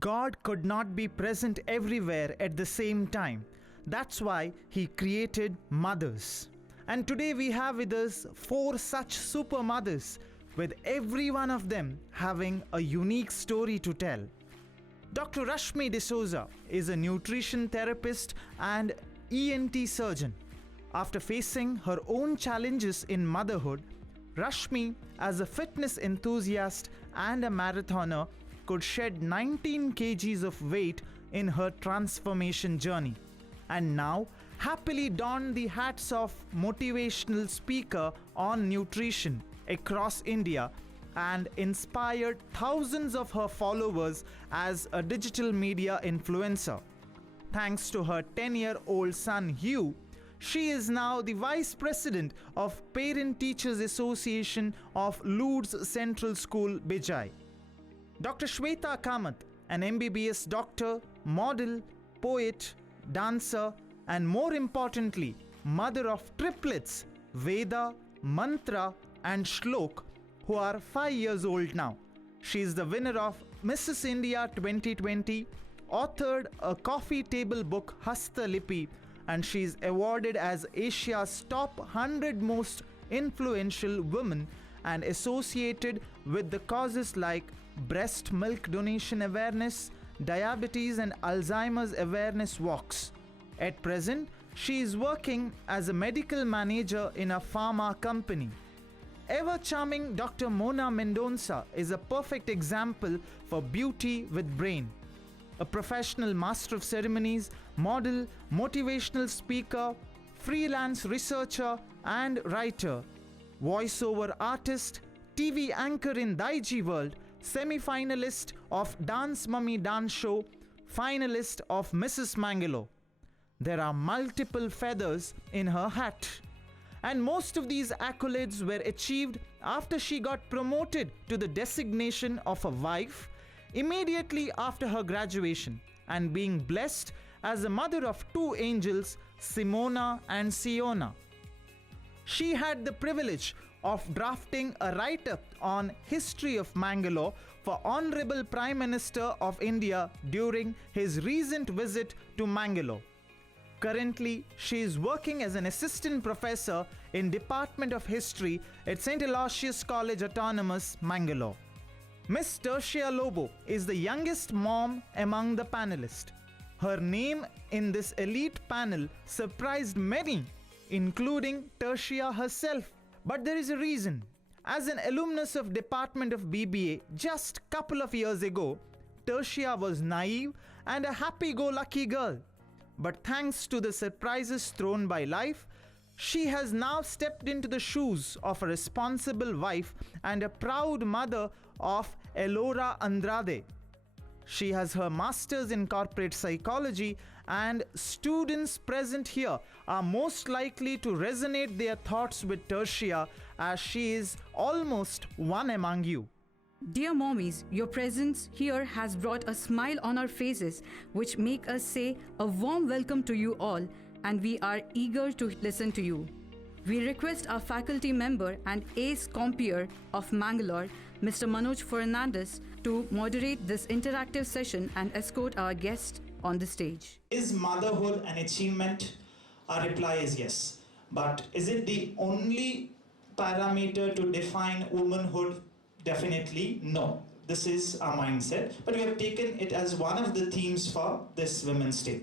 God could not be present everywhere at the same time. That's why He created mothers. And today we have with us 4 such super mothers, with every one of them having a unique story to tell. Dr. Rashmi D'Souza is a nutrition therapist and ENT surgeon. After facing her own challenges in motherhood, Rashmi, as a fitness enthusiast and a marathoner, could shed 19 kgs of weight in her transformation journey, and now happily don the hats of motivational speaker on nutrition across India and inspired thousands of her followers as a digital media influencer. Thanks to her 10-year-old son Hugh, she is now the Vice President of Parent Teachers Association of Lourdes Central School, Bijai. Dr. Shweta Kamath, an MBBS doctor, model, poet, dancer, and more importantly, mother of triplets, Veda, Mantra, and Shlok, who are 5 years old now. She is the winner of Mrs. India 2020, authored a coffee table book Hasta Lipi, and she is awarded as Asia's top 100 most influential women and associated with the causes like breast milk donation awareness, diabetes and Alzheimer's awareness walks. At present, she is working as a medical manager in a pharma company. Ever charming Dr. Mona Mendonça is a perfect example for beauty with brain. A professional master of ceremonies, model, motivational speaker, freelance researcher and writer, voiceover artist, TV anchor in Daiji World, semi-finalist of Dance Mummy Dance Show, finalist of Mrs. Mangalore. There are multiple feathers in her hat. And most of these accolades were achieved after she got promoted to the designation of a wife immediately after her graduation, and being blessed as the mother of 2 angels, Simona and Siona. She had the privilege of drafting a write-up on history of Mangalore for Honorable Prime Minister of India during his recent visit to Mangalore. Currently, she is working as an assistant professor in Department of History at St. Aloysius College Autonomous, Mangalore. Miss Tertia Lobo is the youngest mom among the panelists. Her name in this elite panel surprised many, including Tertia herself. But there is a reason. As an alumnus of Department of BBA just couple of years ago, Tertia was naive and a happy-go-lucky girl. But thanks to the surprises thrown by life, she has now stepped into the shoes of a responsible wife and a proud mother of Elora Andrade. She has her master's in corporate psychology, and students present here are most likely to resonate their thoughts with Tertia, as she is almost one among you. Dear mommies, your presence here has brought a smile on our faces, which make us say a warm welcome to you all, and we are eager to listen to you. We request our faculty member and ace compeer of Mangalore, Mr. Manoj Fernandez, to moderate this interactive session and escort our guest on the stage. Is motherhood an achievement? Our reply is yes. But is it the only parameter to define womanhood? Definitely no. This is our mindset, but we have taken it as one of the themes for this Women's Day.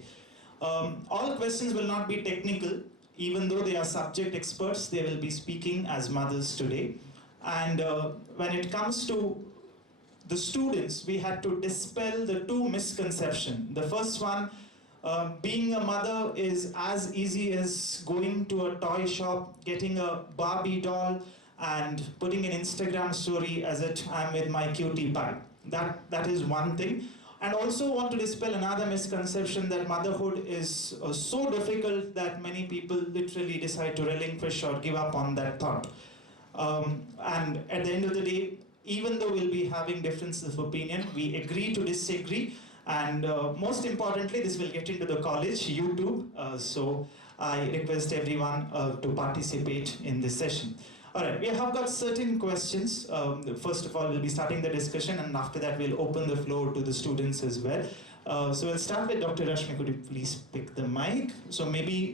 All questions will not be technical. Even though they are subject experts, they will be speaking as mothers today. And when it comes to the students, we had to dispel the 2 misconceptions. The first one, being a mother is as easy as going to a toy shop, getting a Barbie doll, and putting an Instagram story as it I'm with my cutie pie. That is one thing. And also want to dispel another misconception that motherhood is so difficult that many people literally decide to relinquish or give up on that thought. And at the end of the day, even though we'll be having differences of opinion, we agree to disagree. And most importantly, this will get into the college, YouTube. So I request everyone to participate in this session. All right, we have got certain questions. First of all, we'll be starting the discussion, and after that, we'll open the floor to the students as well. So we'll start with Dr. Rashmi. Could you please pick the mic? So maybe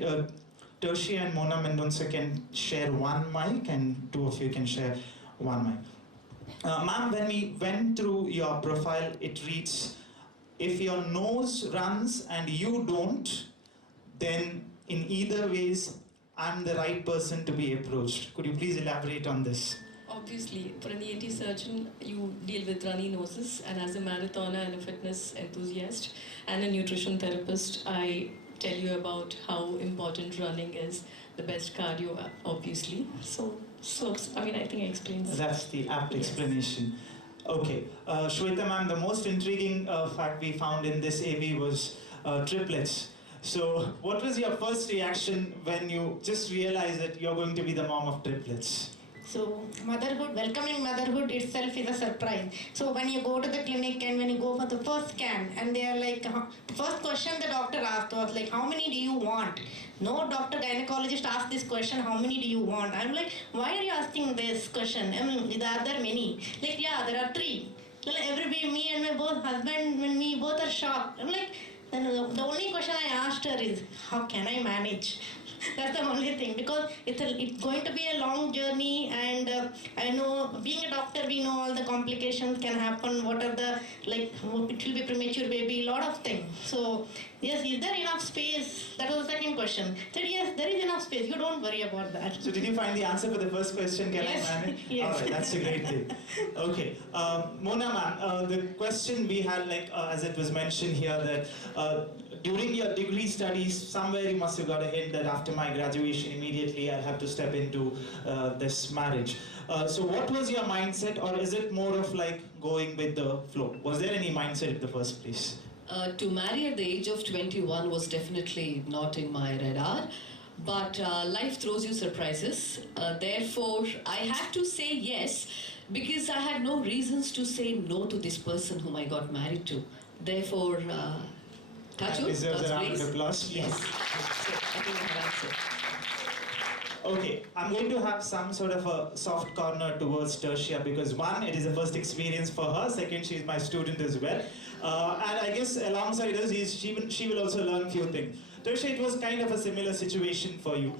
Tertia and Mona Mendonça can share one mic, and two of you can share one mic. Ma'am, when we went through your profile, it reads, if your nose runs and you don't, then in either ways, I'm the right person to be approached. Could you please elaborate on this? Obviously, for an ENT surgeon, you deal with runny noses, and as a marathoner and a fitness enthusiast and a nutrition therapist, I tell you about how important running is, the best cardio, obviously. So I mean, I think it explains. That's the apt explanation. Okay, Shweta ma'am, the most intriguing fact we found in this AV was triplets. So, what was your first reaction when you just realized that you're going to be the mom of triplets? So motherhood, welcoming motherhood itself is a surprise. So when you go to the clinic and when you go for the first scan and they are like, the first question the doctor asked was like, how many do you want? No doctor gynecologist asked this question, how many do you want? I'm like, why are you asking this question? I mean, are there many? Like, yeah, there are 3. Everybody, me and my both husband, when we both are shocked. I'm like, then the only question I asked her is, how can I manage? That's the only thing, because it's going to be a long journey, and I know being a doctor, we know all the complications can happen. What are the, like, it will be premature baby, a lot of things. So yes, is there enough space? That was the second question. I said yes, there is enough space. You don't worry about that. So did you find the answer for the first question? Can Yes. I manage? Yes. All right, that's a great thing. Okay, Mona ma'am, the question we had, like as it was mentioned here, that during your degree studies, somewhere you must have got a hint that after my graduation, immediately I'll have to step into this marriage. So what was your mindset, or is it more of like going with the flow? Was there any mindset in the first place? To marry at the age of 21 was definitely not in my radar. But life throws you surprises. Therefore, I had to say yes because I had no reasons to say no to this person whom I got married to. Therefore, touch wood, Deserves a God's round of grace. applause, please. Yes. I think I have answered. Okay, I'm going to have some sort of a soft corner towards Tertia because one, it is a first experience for her. Second, she's my student as well. And I guess alongside us, she will also learn few things. Tertia, it was kind of a similar situation for you.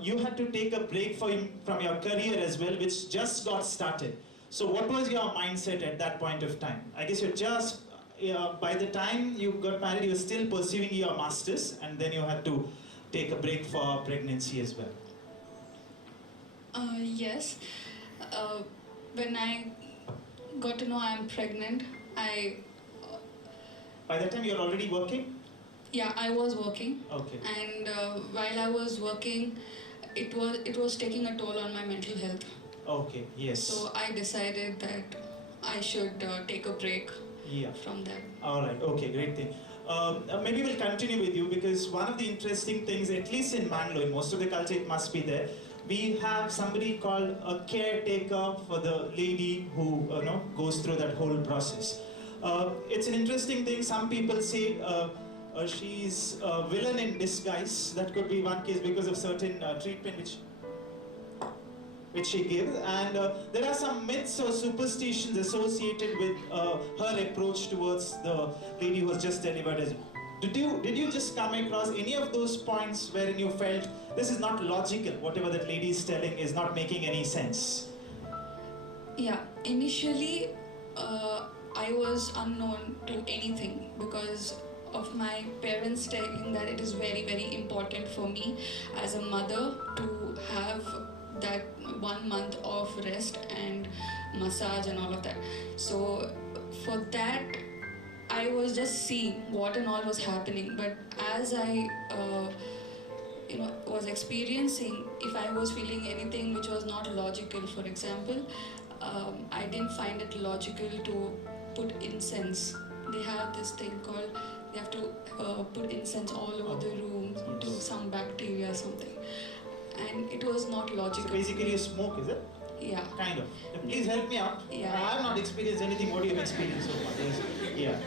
You had to take a break from your career as well, which just got started. So what was your mindset at that point of time? I guess you're just, by the time you got married, you were still pursuing your masters, and then you had to take a break for pregnancy as well. Yes. When I got to know I'm pregnant, By that time, you're already working? I was working, Okay. and while I was working, it was taking a toll on my mental health. Okay, yes. So I decided that I should take a break Yeah. from that. All right, okay, great thing. Maybe we'll continue with you because one of the interesting things, at least in Mangalore, in most of the culture it must be there, we have somebody called a caretaker for the lady who goes through that whole process. It's an interesting thing. Some people say she's a villain in disguise. That could be one case because of certain treatment which she gives, and there are some myths or superstitions associated with her approach towards the lady who was just delivered. Did you just come across any of those points wherein you felt this is not logical, whatever that lady is telling is not making any sense? Yeah, initially I was unknown to anything because of my parents telling that it is very, very important for me as a mother to have that 1 month of rest and massage and all of that. So for that, I was just seeing what and all was happening. But as I was experiencing, if I was feeling anything which was not logical, for example, I didn't find it logical to put incense. They have this thing called, they have to put incense all over the room to some bacteria or something. And it was not logical. So basically you smoke, is it? Yeah. Kind of. Please help me out. Yeah. I have not experienced anything. What do you have experienced so far? Yeah.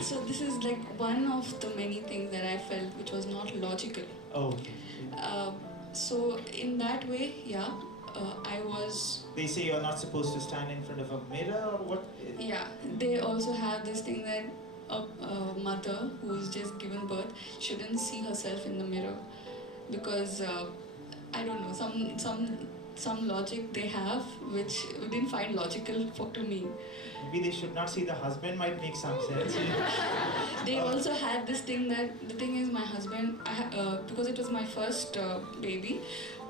So this is like one of the many things that I felt which was not logical. Okay. So in that way, I was. They say you're not supposed to stand in front of a mirror or what? Yeah, they also have this thing that a mother who is just given birth shouldn't see herself in the mirror because I don't know, some logic they have which we didn't find logical to me. Maybe they should not see the husband, might make some sense. They also had this thing that the thing is my husband, because it was my first baby,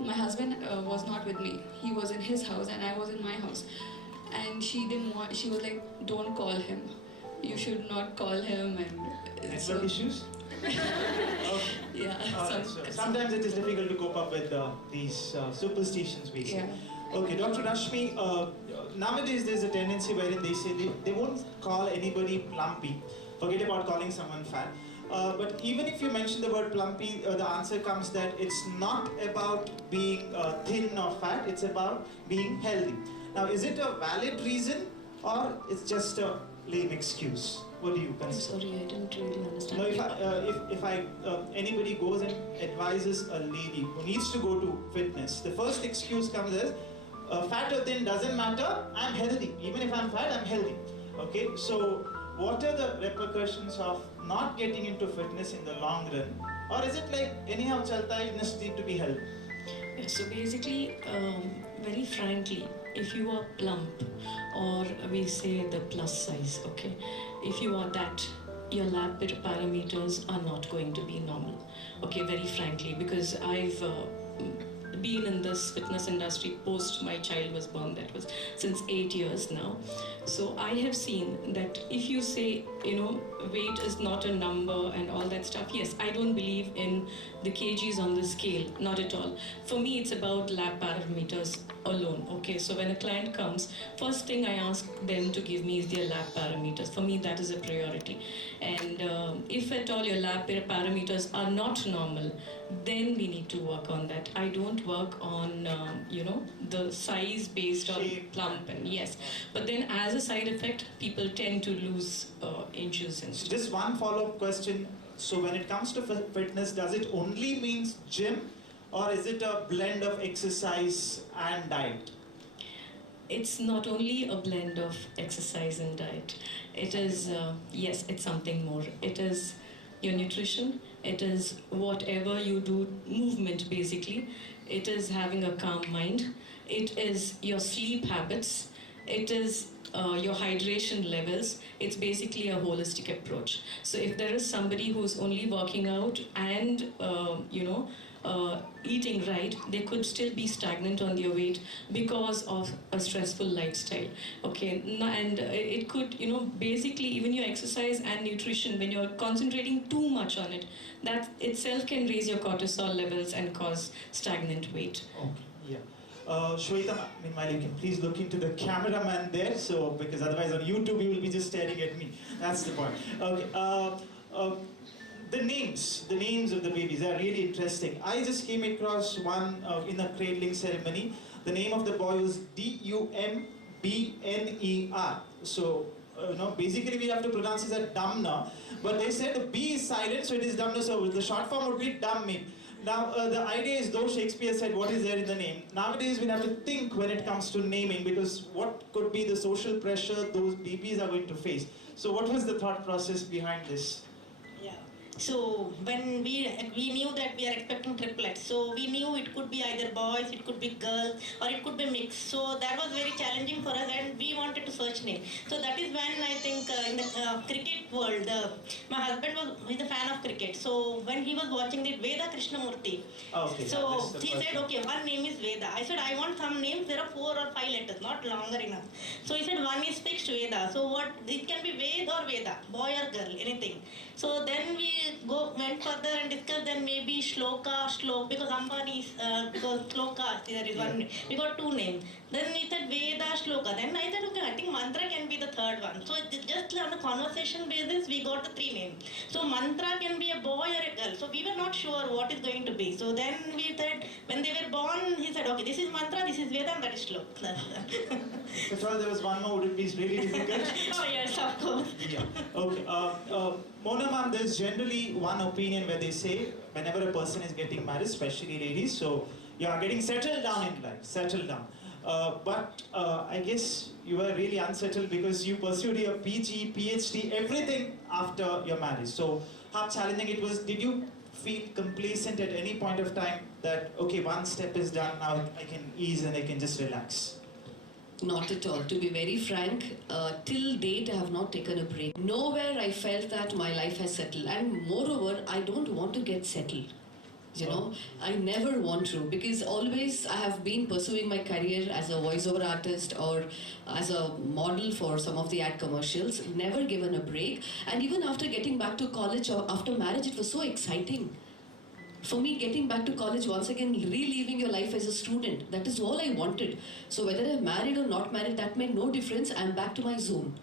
my husband was not with me. He was in his house and I was in my house. And she didn't want, she was like, don't call him. You should not call him. And Network issues? Okay. Yeah. Sometimes it is difficult to cope up with these superstitions we see. Yeah. Okay, Dr. Rashmi, nowadays there's a tendency wherein they say they won't call anybody plumpy. Forget about calling someone fat. But even if you mention the word plumpy, the answer comes that it's not about being thin or fat, it's about being healthy. Now, is it a valid reason or it's just a lame excuse? What do you I'm consider? sorry, I didn't really understand. No, if anybody goes and advises a lady who needs to go to fitness, the first excuse comes as, fat or thin doesn't matter, I'm healthy. Even if I'm fat, I'm healthy. Okay, so what are the repercussions of not getting into fitness in the long run? Or is it like, anyhow chalta hai, you just need to be healthy? So basically, very frankly, if you are plump or we say the plus size, okay, if you are that, your lab parameters are not going to be normal. Okay, very frankly, because I've been in this fitness industry post my child was born, that was since 8 years now. So I have seen that if you say, weight is not a number and all that stuff, yes, I don't believe in the kgs on the scale, not at all. For me, it's about lab parameters alone. Okay, so when a client comes, first thing I ask them to give me is their lab parameters. For me, that is a priority. And if at all your lab parameters are not normal, then we need to work on that. I don't work on, the size based on plump and yes. But then as a side effect, people tend to lose inches and stuff. Just one follow-up question. So when it comes to fitness, does it only mean gym or is it a blend of exercise and diet? It's not only a blend of exercise and diet. It is, yes, it's something more. It is your nutrition. It is whatever you do, movement basically. It is having a calm mind. It is your sleep habits. It is your hydration levels. It's basically a holistic approach. So if there is somebody who's only working out and eating right, they could still be stagnant on their weight because of a stressful lifestyle. Okay, and it could, basically even your exercise and nutrition, when you're concentrating too much on it, that itself can raise your cortisol levels and cause stagnant weight. Okay, yeah. Shweta, meanwhile, you can please look into the cameraman there, so because otherwise on YouTube you will be just staring at me. That's the point. Okay. The names of the babies are really interesting. I just came across one in a cradling ceremony. The name of the boy was Dumbner. So, basically we have to pronounce it as Dumner, but they said the B is silent, so it is Dumner. So the short form would be Dummy. Now, the idea is, though Shakespeare said what is there in the name, nowadays we have to think when it comes to naming, because what could be the social pressure those babies are going to face. So what was the thought process behind this? Yeah. So when we knew that we are expecting triplets, so we knew it could be either boys, it could be girls, or it could be mixed. So that was very challenging for us, and we wanted to search name. So that is when I think in the cricket world, my husband is a fan of cricket. So when he was watching the Veda Krishnamurti, Okay, so he said, okay, one name is Veda. I said, I want some names, there are 4 or 5 letters, not longer enough. So he said, one is fixed Veda. So what, it can be Ved or Veda, boy or girl, anything. So then we went further and discussed then maybe Shloka, because Ambani is, because Shloka, there is one, we got 2 names. Then we said Veda, Shloka. Then I said, okay, I think Mantra can be the 3rd one. So just on a conversation basis, we got the 3 names. So Mantra can be a boy or a girl. So we were not sure what is going to be. So then we said, when they were born, he said, okay, this is Mantra, this is Veda, and that is Shloka. If there was one more, would it be really difficult? Oh yes, of course. Yeah. Okay. Mona ma'am, there's generally one opinion where they say whenever a person is getting married, especially ladies, so Yeah, getting settled down in life, settled down. But I guess you were really unsettled because you pursued your PG, PhD, everything after your marriage. So how challenging it was? Did you feel complacent at any point of time that, okay, one step is done, now I can ease and I can just relax? Not at all. To be very frank, till date I have not taken a break. Nowhere I felt that my life has settled. And moreover, I don't want to get settled. You know, I never want to, because always I have been pursuing my career as a voiceover artist or as a model for some of the ad commercials, never given a break. And even after getting back to college or after marriage, it was so exciting. For me, getting back to college once again, reliving your life as a student, that is all I wanted. So whether I'm married or not married, that made no difference. I'm back to my zone.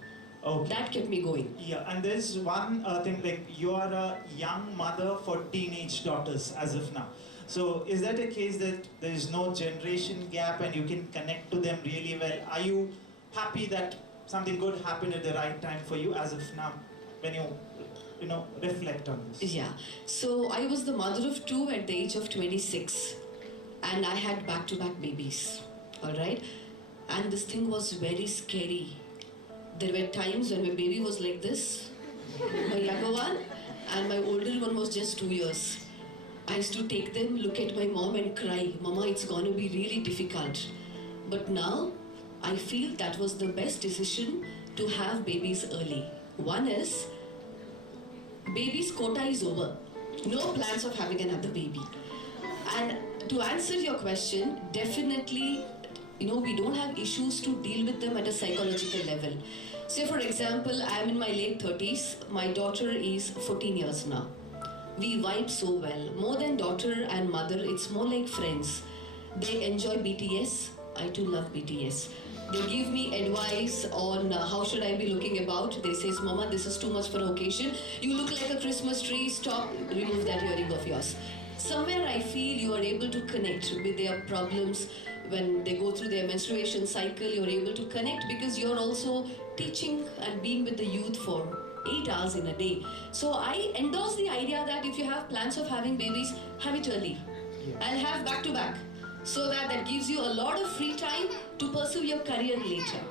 Okay. That kept me going. Yeah, and there's one thing, like you are a young mother for teenage daughters as of now. So is that a case that there is no generation gap and you can connect to them really well? Are you happy that something good happened at the right time for you as of now when you know, reflect on this? Yeah. So I was the mother of two at the age of 26, and I had back-to-back babies. All right, and this thing was very scary. There were times when my baby was like this, my younger one, and my older one was just 2 years. I used to take them, look at my mom and cry, Mama, it's gonna be really difficult. But now, I feel that was the best decision to have babies early. One is, baby's quota is over. No plans of having another baby. And to answer your question, definitely, you know, we don't have issues to deal with them at a psychological level. Say for example, I am in my late 30s, my daughter is 14 years now. We vibe so well. More than daughter and mother, it's more like friends. They enjoy BTS, I too love BTS. They give me advice on how should I be looking about. They says, Mama, this is too much for an occasion. You look like a Christmas tree, stop, remove that earring of yours. Somewhere I feel you are able to connect with their problems. When they go through their menstruation cycle, you're able to connect because you're also teaching and being with the youth for 8 hours in a day. So I endorse the idea that if you have plans of having babies, have it early. And have back to back. So that gives you a lot of free time to pursue your career later.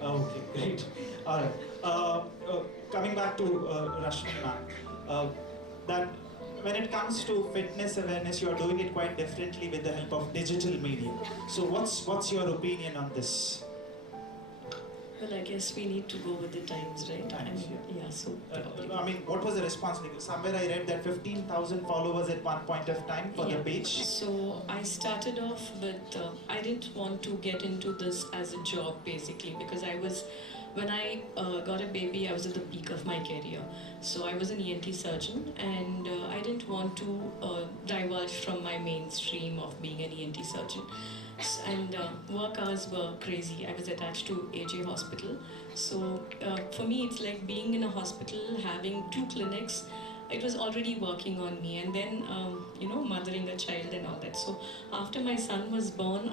Okay, great. All right. Coming back to Rashmi ma'am, that when it comes to fitness awareness, you are doing it quite differently with the help of digital media. So what's your opinion on this? Well, I guess we need to go with the times, right? Times, yeah. So. I mean, what was the response like? Somewhere I read that 15,000 followers at one point of time for the page. So I started off with, I didn't want to get into this as a job basically because when I got a baby, I was at the peak of my career. So I was an ENT surgeon and I didn't want to divulge from my mainstream of being an ENT surgeon. And work hours were crazy. I was attached to AJ Hospital. So for me, it's like being in a hospital, having 2 clinics. It was already working on me, and then mothering a child and all that. So after my son was born,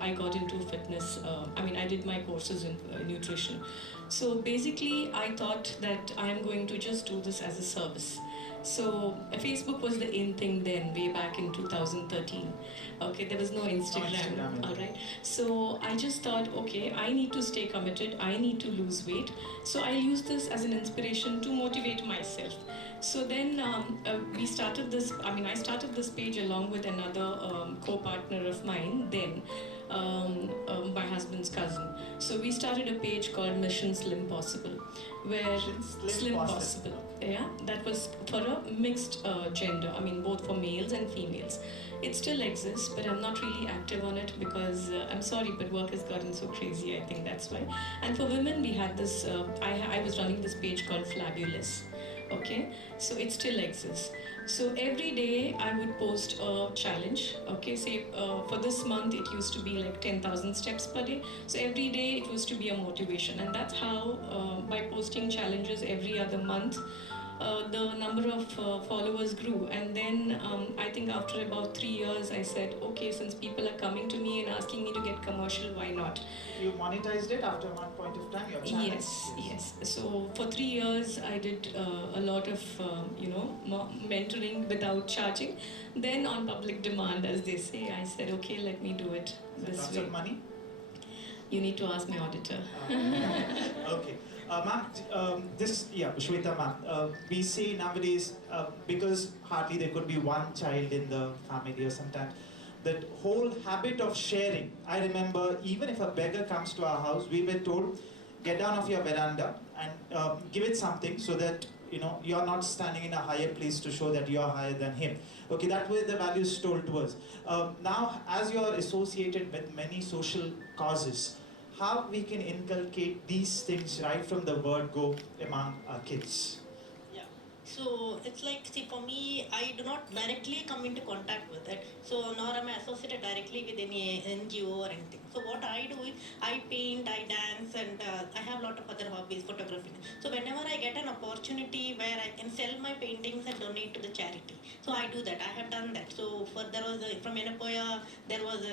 I got into fitness. I did my courses in nutrition. So basically, I thought that I am going to just do this as a service. So Facebook was the in thing then, way back in 2013. Okay, there was no Instagram. All right. So I just thought, okay, I need to stay committed. I need to lose weight. So I'll use this as an inspiration to motivate myself. So then we started this. I started this page along with another co-partner of mine. Then my husband's cousin. So we started a page called Mission Slim Possible, where Slim Possible. Yeah, that was for a mixed gender. Both for males and females. It still exists, but I'm not really active on it because I'm sorry, but work has gotten so crazy. I think that's why. And for women, we had this. I was running this page called Flabulous. Okay, so it still exists. So every day I would post a challenge. Okay, say for this month it used to be like 10,000 steps per day. So every day it used to be a motivation, and that's how by posting challenges every other month, the number of followers grew. And then I think after about 3 years, I said, okay, since people are coming to me and asking me to get commercial, why not? You monetized it after one point of time, your channel? Yes. So for 3 years, I did a lot of, mentoring without charging. Then on public demand, as they say, I said, okay, let me do it this Lots way. of money? You need to ask my auditor. Okay. Ma'am, Shweta ma'am, we say nowadays, because hardly there could be one child in the family or sometimes, that whole habit of sharing. I remember even if a beggar comes to our house, we were told, get down off your veranda and give it something so that you're not standing in a higher place to show that you're higher than him. Okay, that way the values told to us. Now, as you're associated with many social causes, how we can inculcate these things right from the word go among our kids? Yeah. So it's like, see, for me, I do not directly come into contact with it. So nor am I associated directly with any NGO or anything. So what I do is I paint, I dance, and I have a lot of other hobbies, photography. So whenever I get an opportunity where I can sell my paintings and donate to the charity, so I do that. I have done that. So from Yenapoya, there was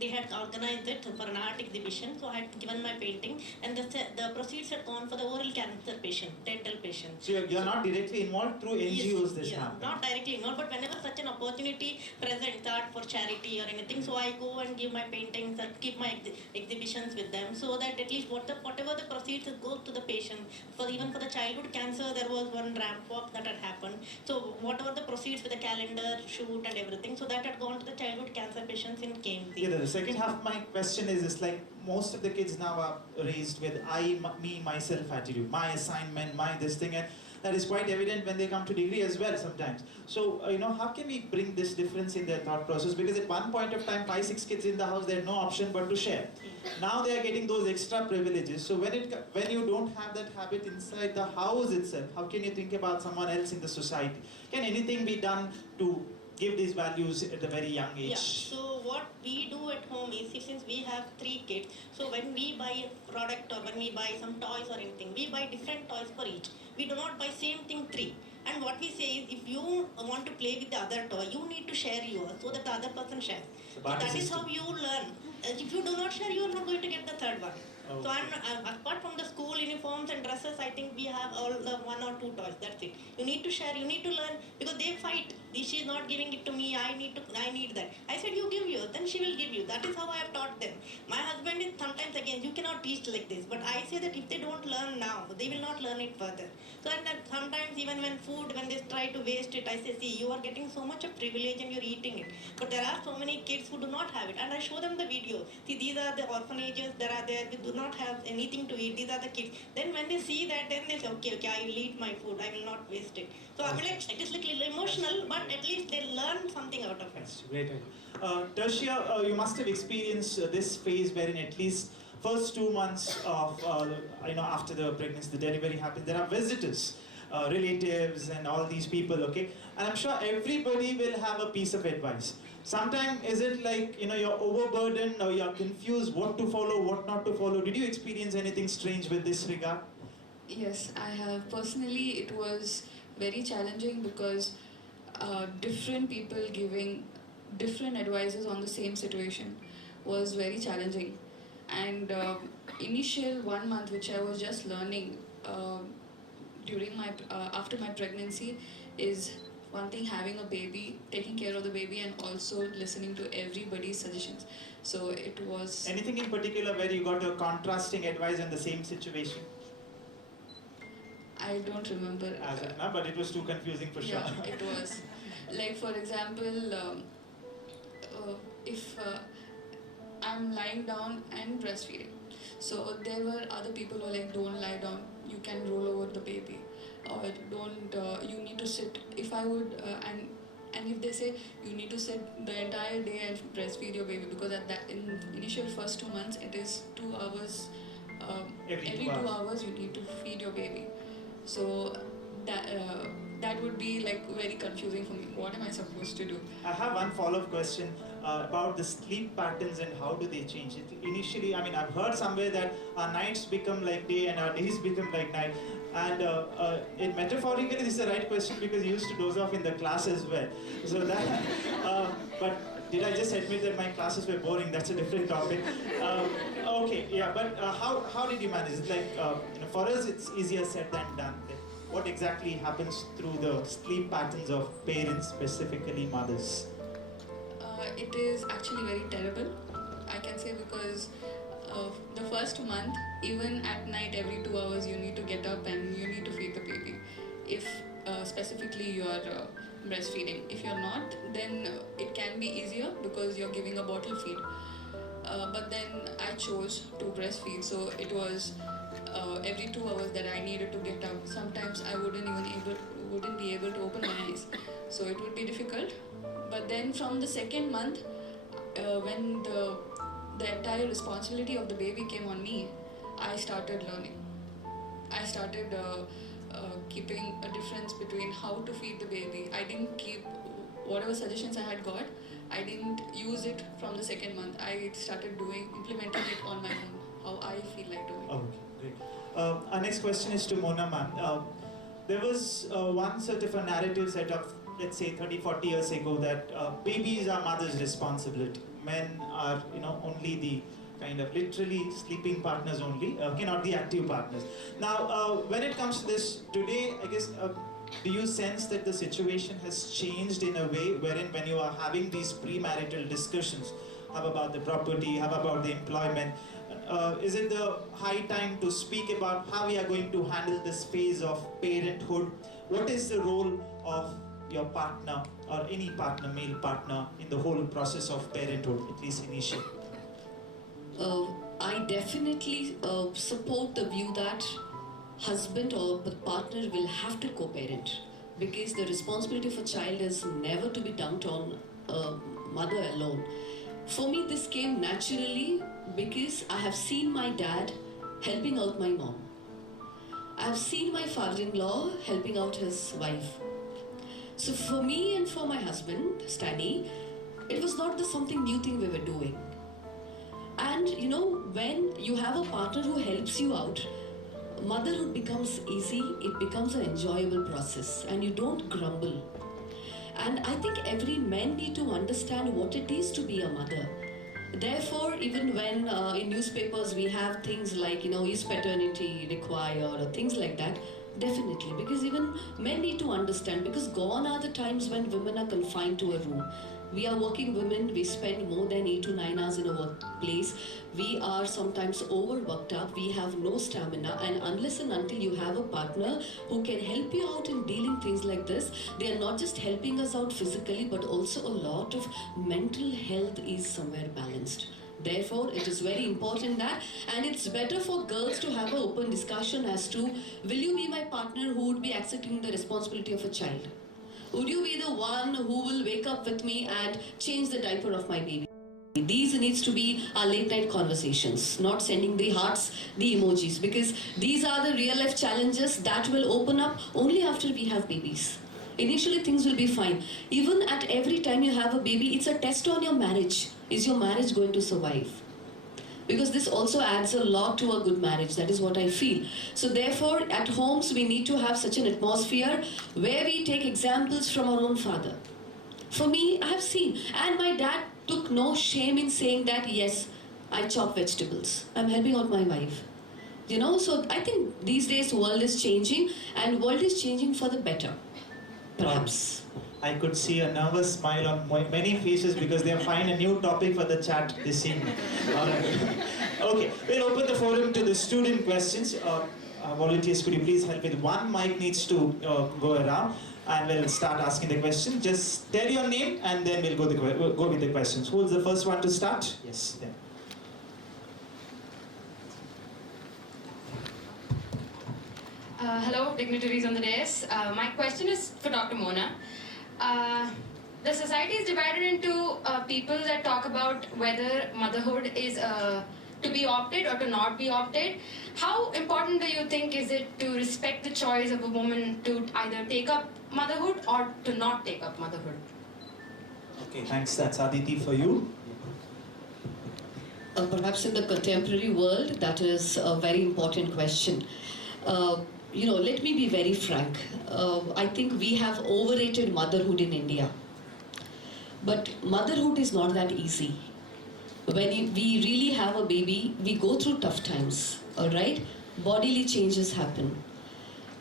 they had organized it for an art exhibition. So I had given my painting, and the proceeds had gone for the oral cancer patient, dental patient. So you're not directly involved through NGOs this yeah, happens? Not directly involved, but whenever such an opportunity presents, art for charity or anything, so I go and give my paintings and keep my exhibitions with them, so that at least whatever the proceeds goes to the patient. Even for the childhood cancer, there was one ramp walk that had happened. So whatever the proceeds with the calendar, shoot and everything, so that had gone to the childhood cancer patients in KMC. Yeah, the second half of my question is like most of the kids now are raised with I, me, myself attitude, my assignment, my this thing, and that is quite evident when they come to degree as well sometimes. So, how can we bring this difference in their thought process? Because at one point of time, 5-6 kids in the house, they had no option but to share. Now they are getting those extra privileges. So when you don't have that habit inside the house itself, how can you think about someone else in the society? Can anything be done to give these values at a very young age? Yeah, so what we do at home is, since we have 3 kids, so when we buy a product or when we buy some toys or anything, we buy different toys for each. We do not buy same thing 3. And what we say is, if you want to play with the other toy, you need to share yours so that the other person shares. So that is how you learn. If you do not share, you are not going to get the third one. Okay. So apart from the school uniforms and dresses, I think we have all the 1 or 2 toys. That's it. You need to share. You need to learn, because they fight. She is not giving it to me. I need that. I said, you give yours, then she will give you. That is how I have taught them. My husband is sometimes, again, you cannot teach like this. But I say that if they don't learn now, they will not learn it further. So and sometimes even when they try to waste it, I say, see, you are getting so much of privilege and you're eating it. But there are so many kids who do not have it. And I show them the video. See, these are the orphanages that are there. We do not have anything to eat. These are the kids. Then when they see that, then they say, okay, I will eat my food. I will not waste it. So I mean, it is like a little emotional, but at least they learn something out of it. That's great. Tertia, you must have experienced this phase wherein at least first 2 months of, after the pregnancy, the delivery happens, there are visitors, relatives and all these people, okay? And I'm sure everybody will have a piece of advice. Sometimes is it like, you're overburdened or you're confused what to follow, what not to follow. Did you experience anything strange with this regard? Yes, I have. Personally, it was very challenging because different people giving different advices on the same situation was very challenging. And initial 1 month, which I was just learning during my after my pregnancy, is one thing, having a baby, taking care of the baby, and also listening to everybody's suggestions. So it was... Anything in particular where you got a contrasting advice on the same situation? I don't remember. As of now, but it was too confusing for sure. Yeah, it was. Like, for example, if I'm lying down and breastfeeding, so there were other people who were like, don't lie down, you can roll over the baby, or don't, you need to sit. If I would, and if they say you need to sit the entire day and breastfeed your baby, because at that in initial first 2 months it is 2 hours, every 2 hours you need to feed your baby. So that would be like very confusing for me. What am I supposed to do? I have one follow-up question about the sleep patterns and how do they change. Initially, I've heard somewhere that our nights become like day and our days become like night. And metaphorically, this is the right question because you used to doze off in the class as well. So that, but did I just admit that my classes were boring? That's a different topic. Okay, yeah, but how did you manage? It's like, for us, it's easier said than done. What exactly happens through the sleep patterns of parents, specifically mothers? It is actually very terrible, I can say, because the first month, even at night, every 2 hours, you need to get up and you need to feed the baby. If specifically you are breastfeeding. If you're not, then it can be easier because you're giving a bottle feed. But then I chose to breastfeed, so it was every 2 hours that I needed to get up. Sometimes I wouldn't be able to open my eyes, so it would be difficult. But then from the second month, when the entire responsibility of the baby came on me, I started learning. I started keeping a difference between how to feed the baby. I didn't keep whatever suggestions I had got. I didn't use it from the second month. I started implementing it on my own, how I feel like doing. Okay, great. Our next question is to Mona ma'am. There was one sort of a narrative set up, let's say 30-40 years ago, that babies are mother's responsibility. Men are, only the kind of literally sleeping partners only, not the active partners. Now, when it comes to this today, I guess, do you sense that the situation has changed in a way wherein when you are having these premarital discussions, how about the property, how about the employment, is it the high time to speak about how we are going to handle this phase of parenthood? What is the role of your partner or any partner, male partner, in the whole process of parenthood, at least initially? I definitely support the view that husband or the partner will have to co-parent, because the responsibility of a child is never to be dumped on a mother alone. For me, this came naturally because I have seen my dad helping out my mom. I have seen my father-in-law helping out his wife. So for me and for my husband, Stanley, it was not something new thing we were doing. And when you have a partner who helps you out, motherhood becomes easy, it becomes an enjoyable process, and you don't grumble. And I think every man need to understand what it is to be a mother. Therefore, even when in newspapers we have things like, is paternity required or things like that, definitely, because even men need to understand, because gone are the times when women are confined to a room. We are working women, we spend more than 8 to 9 hours in a workplace. We are sometimes overworked up, we have no stamina, and unless and until you have a partner who can help you out in dealing things like this, they are not just helping us out physically, but also a lot of mental health is somewhere balanced. Therefore, it is very important that, and it's better for girls to have an open discussion as to, will you be my partner who would be accepting the responsibility of a child? Would you be the one who will wake up with me and change the diaper of my baby? These needs to be our late night conversations, not sending the hearts, the emojis, because these are the real life challenges that will open up only after we have babies. Initially things will be fine. Even at every time you have a baby, it's a test on your marriage. Is your marriage going to survive? Because this also adds a lot to a good marriage. That is what I feel. So therefore, at homes, we need to have such an atmosphere where we take examples from our own father. For me, I have seen, and my dad took no shame in saying that, yes, I chop vegetables. I'm helping out my wife. So I think these days world is changing, and world is changing for the better, perhaps. I could see a nervous smile on many faces because they have found a new topic for the chat this evening. Okay, we'll open the forum to the student questions. Volunteers, could you please help with one mic needs to go around, and we'll start asking the question. Just tell your name and then we'll go with the questions. Who's the first one to start? Yes. Yeah. Hello, dignitaries on the dais. My question is for Dr. Mona. The society is divided into people that talk about whether motherhood is to be opted or to not be opted. How important do you think is it to respect the choice of a woman to either take up motherhood or to not take up motherhood? Okay, thanks. That's Aditi for you. Perhaps in the contemporary world, that is a very important question. let me be very frank. I think we have overrated motherhood in India. But motherhood is not that easy. We really have a baby, we go through tough times, all right? Bodily changes happen.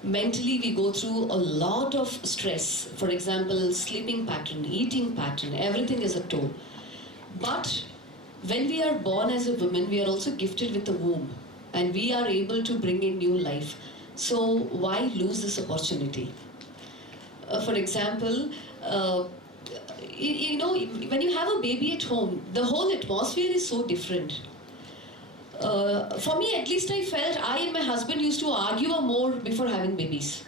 Mentally, we go through a lot of stress. For example, sleeping pattern, eating pattern, everything is a toll. But when we are born as a woman, we are also gifted with a womb, and we are able to bring in new life. So why lose this opportunity? For example, when you have a baby at home, the whole atmosphere is so different. For me, at least, I felt I and my husband used to argue more before having babies.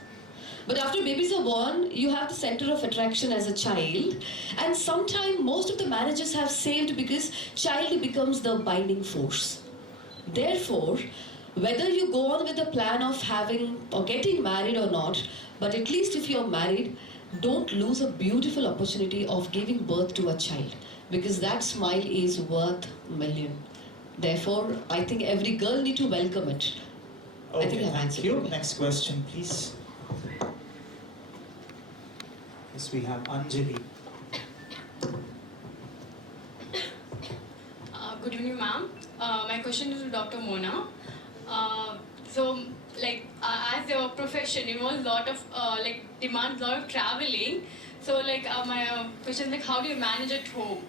But after babies are born, you have the center of attraction as a child. And sometimes most of the marriages have saved because child becomes the binding force. Therefore, whether you go on with the plan of having or getting married or not, but at least if you're married, don't lose a beautiful opportunity of giving birth to a child, because that smile is worth a million. Therefore, I think every girl need to welcome it. Okay, I think I've thank answered you. it. Next question, please. Yes, we have Anjali. Good evening, ma'am. My question is to Dr. Mona. As your profession involves a lot of demands a lot of traveling. My question is how do you manage at home?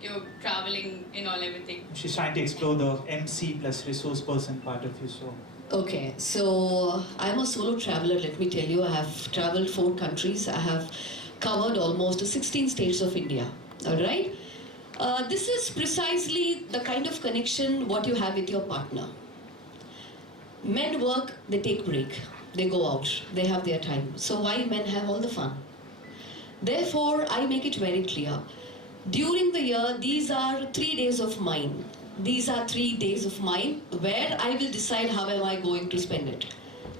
You're traveling everything. She's trying to explore the MC plus resource person part of you, so. Okay, so I'm a solo traveler, let me tell you. I have traveled 4 countries. I have covered almost 16 states of India, all right? This is precisely the kind of connection what you have with your partner. Men work, they take break, they go out, they have their time. So why men have all the fun? Therefore, I make it very clear. During the year, these are 3 days of mine. These are 3 days of mine where I will decide how am I going to spend it.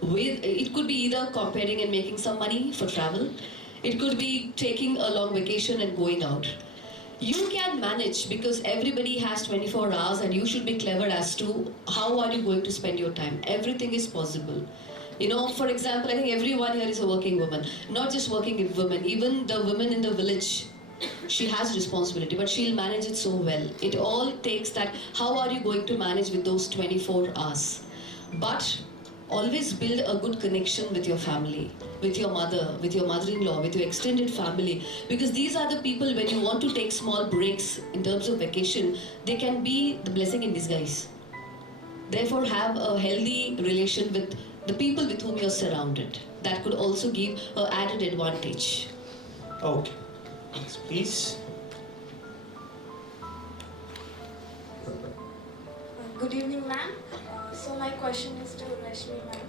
It could be either comparing and making some money for travel. It could be taking a long vacation and going out. You can manage because everybody has 24 hours and you should be clever as to how are you going to spend your time. Everything is possible. For example, I think everyone here is a working woman. Not just working women, even the women in the village. She has responsibility, but she'll manage it so well. It all takes that, how are you going to manage with those 24 hours? But always build a good connection with your family, with your mother, with your mother-in-law, with your extended family. Because these are the people, when you want to take small breaks in terms of vacation, they can be the blessing in disguise. Therefore, have a healthy relation with the people with whom you're surrounded. That could also give an added advantage. Okay. Next, please. Good evening, ma'am. So my question is to Rashmi, ma'am.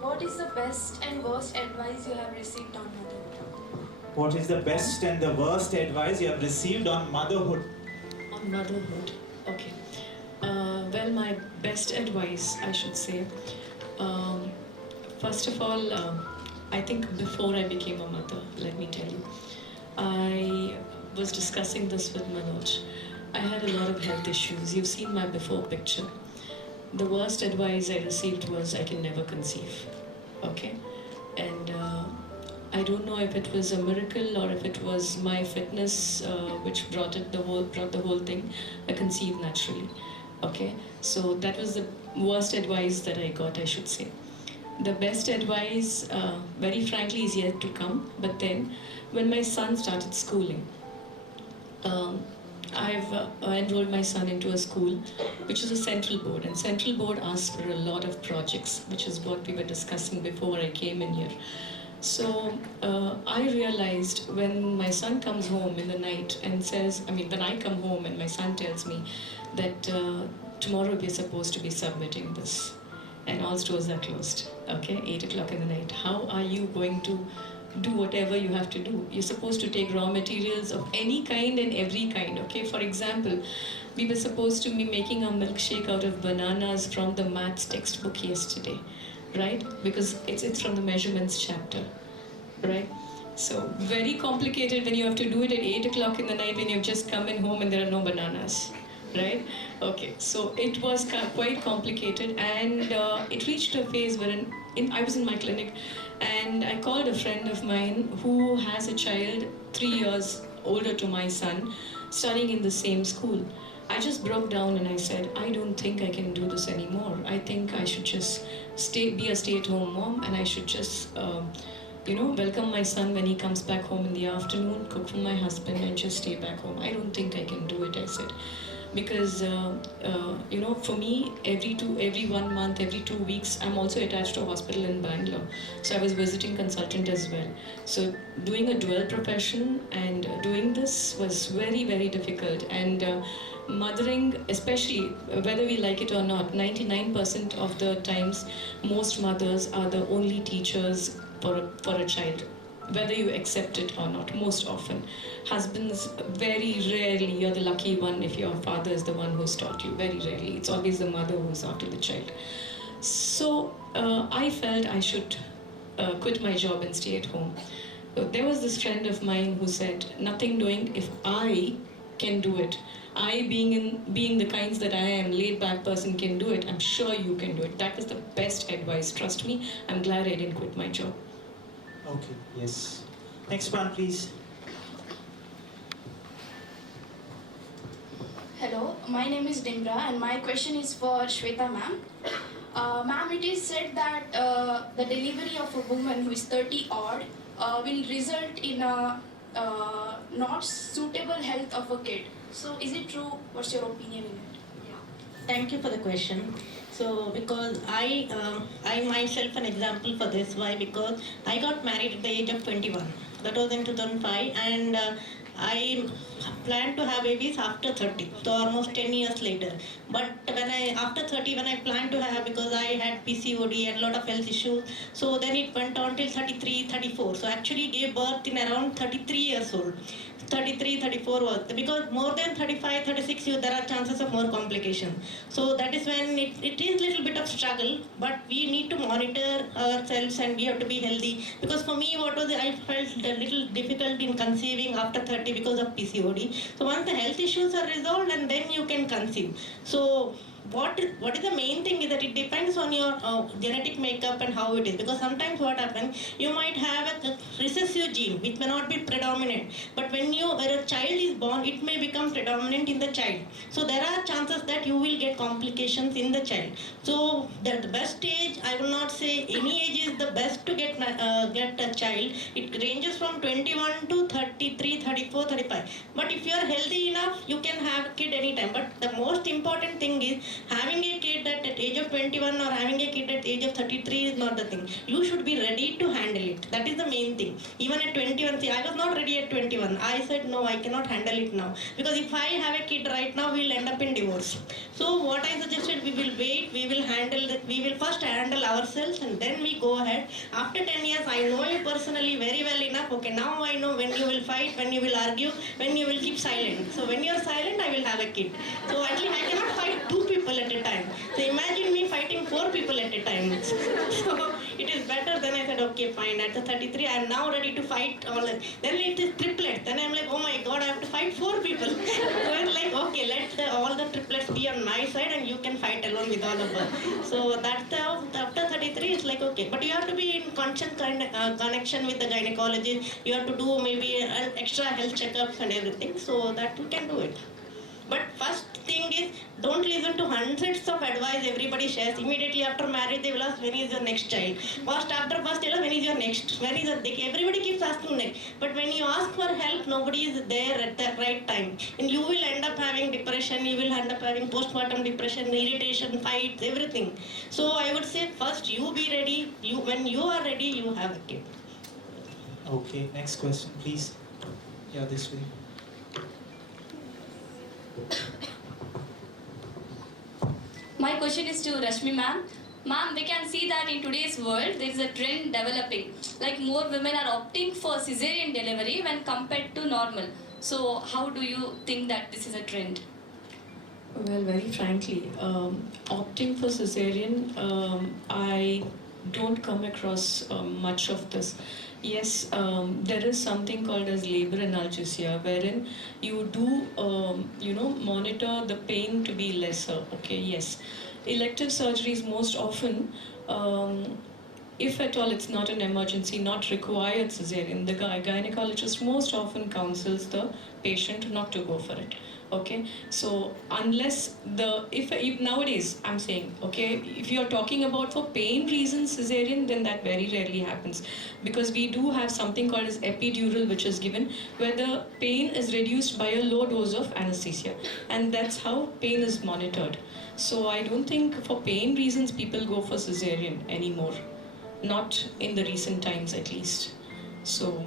What is the best and worst advice you have received on motherhood? What is the best and the worst advice you have received on motherhood? On motherhood, okay. Well, my best advice, I should say. First of all, I think before I became a mother, let me tell you, I was discussing this with Manoj. I had a lot of health issues. You've seen my before picture. The worst advice I received was I can never conceive. Okay? And I don't know if it was a miracle or if it was my fitness which brought the whole thing. I conceived naturally. Okay? So that was the worst advice that I got, I should say. The best advice, very frankly, is yet to come. But then, when my son started schooling, I've enrolled my son into a school which is a central board, and central board asks for a lot of projects, which is what we were discussing before I came in here. So I realized when my son comes home in the night and says, when I come home and my son tells me that tomorrow we're supposed to be submitting this and all stores are closed, okay, 8 o'clock in the night. How are you going to do whatever you have to do? You're supposed to take raw materials of any kind and every kind, okay? For example, we were supposed to be making a milkshake out of bananas from the maths textbook yesterday, right? Because it's from the measurements chapter, right? So very complicated when you have to do it at 8 o'clock in the night when you've just come in home and there are no bananas, right? Okay, so it was quite complicated, and it reached a phase wherein I was in my clinic, and I called a friend of mine who has a child 3 years older to my son, studying in the same school. I just broke down and I said, I don't think I can do this anymore. I think I should just be a stay-at-home mom, and I should just, welcome my son when he comes back home in the afternoon, cook for my husband, and just stay back home. I don't think I can do it, I said. Because for me, every 1 month, every 2 weeks, I'm also attached to a hospital in Bangalore, so I was visiting consultant as well. So doing a dual profession and doing this was very, very difficult. And mothering, especially whether we like it or not, 99% of the times, most mothers are the only teachers for a child, whether you accept it or not. Most often, husbands, very rarely, you're the lucky one if your father is the one who's taught you. Very rarely, it's always the mother who's after the child. So I felt I should quit my job and stay at home. There was this friend of mine who said, nothing doing, if I can do it, I being the kinds that I am, laid back person, can do it, I'm sure you can do it. That was the best advice, trust me. I'm glad I didn't quit my job. Okay, yes. Next one, please. Hello, my name is Dimra and my question is for Shweta ma'am. Ma'am, it is said that the delivery of a woman who is 30 odd will result in a not suitable health of a kid. So is it true? What's your opinion in it? Thank you for the question. So because I myself an example for this. Why? Because I got married at the age of 21. That was in 2005, and I planned to have babies after 30, so almost 10 years later. But after 30, when I planned to have, because I had PCOD and a lot of health issues, so then it went on till 33, 34. So actually gave birth in around 33 years old. 33, 34 was, because more than 35, 36, there are chances of more complications. So that is when it is little bit of struggle, but we need to monitor ourselves and we have to be healthy. Because for me, I felt a little difficult in conceiving after 30 because of PCOD. So once the health issues are resolved, and then you can conceive. So what is the main thing is that it depends on your genetic makeup and how it is. Because sometimes what happens, you might have a recessive gene which may not be predominant, but when a child is born, it may become predominant in the child. So there are chances that you will get complications in the child. So the best age, I will not say any age is the best to get a child. It ranges from 21 to 33, 34, 35. But if you are healthy enough, you can have a kid anytime. But the most important thing is, having a kid at age of 21 or having a kid at age of 33 is not the thing. You should be ready to handle it. That is the main thing. Even at 21, see, I was not ready at 21. I said, no, I cannot handle it now. Because if I have a kid right now, we'll end up in divorce. So what I suggested, we will wait, we will first handle ourselves, and then we go ahead. After 10 years, I know you personally very well enough. Okay, now I know when you will fight, when you will argue, when you will keep silent. So when you are silent, I will have a kid. So at least I cannot fight 2 people at a time. So imagine me fighting 4 people at a time. So it is better. Then I said, okay, fine. At the 33, I am now ready to fight all. Then it is triplet. Then I'm like, oh my God, I have to fight 4 people. So I'm like, okay, let all the triplets be on my side, and you can fight alone with all of us. So that's after 33, it's like, okay. But you have to be in constant connection with the gynecologist. You have to do maybe extra health checkups and everything, so that you can do it. But first thing is, don't listen to hundreds of advice everybody shares. Immediately after marriage, they will ask, when is your next child? After first, they'll ask, when is your next? Everybody keeps asking next. But when you ask for help, nobody is there at the right time. And you will end up having depression, you will end up having postpartum depression, irritation, fights, everything. So I would say, first you be ready. When you are ready, you have a kid. Okay, next question, please. Yeah, this way. My question is to Rashmi ma'am. Ma'am, we can see that in today's world there is a trend developing. Like more women are opting for cesarean delivery when compared to normal. So how do you think that this is a trend? Well, very frankly, opting for cesarean, I don't come across much of this. Yes, there is something called as labor analgesia, wherein you do, monitor the pain to be lesser. Okay, yes. Elective surgeries most often if at all it's not an emergency, not required cesarean, the gynecologist most often counsels the patient not to go for it. Okay, so unless if nowadays I'm saying, okay, if you're talking about for pain reasons cesarean, then that very rarely happens, because we do have something called as epidural, which is given where the pain is reduced by a low dose of anesthesia, and that's how pain is monitored. So I don't think for pain reasons people go for cesarean anymore, not in the recent times at least. So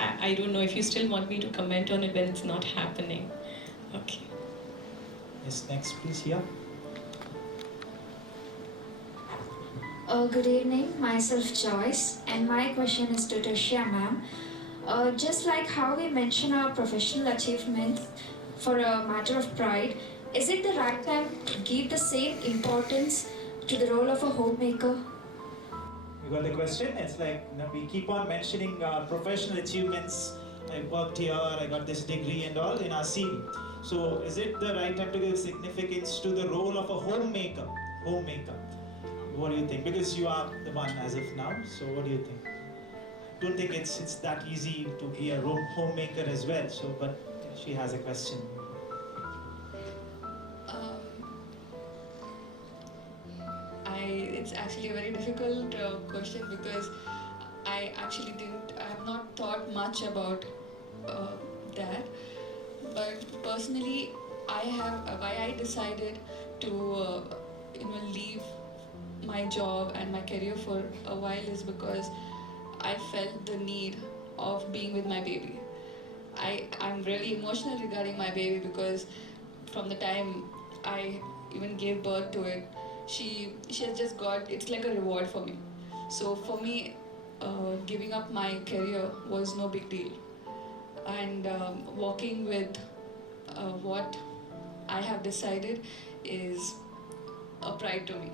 I don't know if you still want me to comment on it when it's not happening. Okay. Yes, next please, yeah. Good evening, myself Joyce, and my question is to Tricia ma'am. Just like how we mention our professional achievements for a matter of pride, is it the right time to give the same importance to the role of a homemaker? You got the question? It's like, we keep on mentioning professional achievements. I worked here, I got this degree and all in our CV. So is it the right time to give significance to the role of a homemaker? Homemaker. What do you think? Because you are the one as of now. So what do you think? Don't think it's that easy to be a homemaker as well. So, but she has a question. It's actually a very difficult question because I have not thought much about that. But personally, why I decided to leave my job and my career for a while is because I felt the need of being with my baby. I'm really emotional regarding my baby because from the time I even gave birth to it, she has just got, it's like a reward for me. So for me, giving up my career was no big deal. And walking with what I have decided is a pride to me.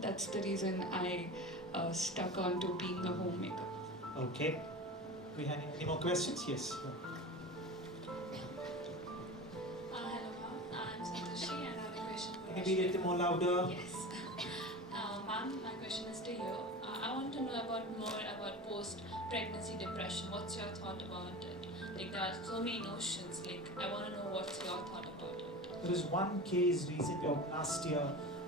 That's the reason I stuck on to being a homemaker. Okay. We have any more questions? Yes. Hello, I'm Santoshi and I have a question for Can you be a little more louder? Yes. Ma'am, my question is to you. I want to know more about post-pregnancy depression. What's your thought about it? Like, there are so many notions. Like, I want to know what's your thought about it. There was one case recently of last year.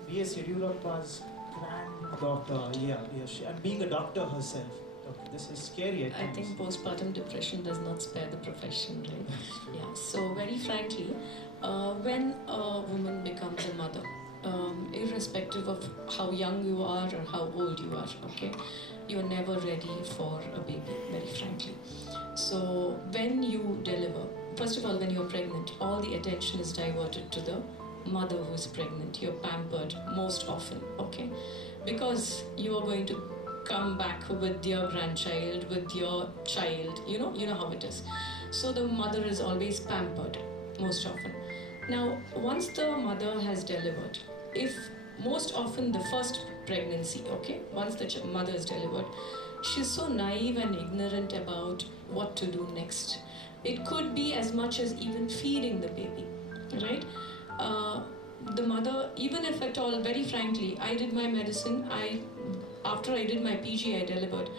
B.S. Yediyurappa's granddaughter, and being a doctor herself. Okay, this is scary at times. I think postpartum depression does not spare the profession, right? Yeah. So very frankly, when a woman becomes a mother, irrespective of how young you are or how old you are, okay, you are never ready for a baby, very frankly. So when you deliver, first of all, when you're pregnant, all the attention is diverted to the mother who is pregnant. You're pampered most often, okay, because you are going to come back with your grandchild, with your child, you know how it is. So the mother is always pampered most often. Now, once the mother has delivered, if most often the first pregnancy, okay, once the mother is delivered, she's so naive and ignorant about what to do next. It could be as much as even feeding the baby, right? The mother, even if at all, very frankly, I did my medicine, after I did my PG, I delivered.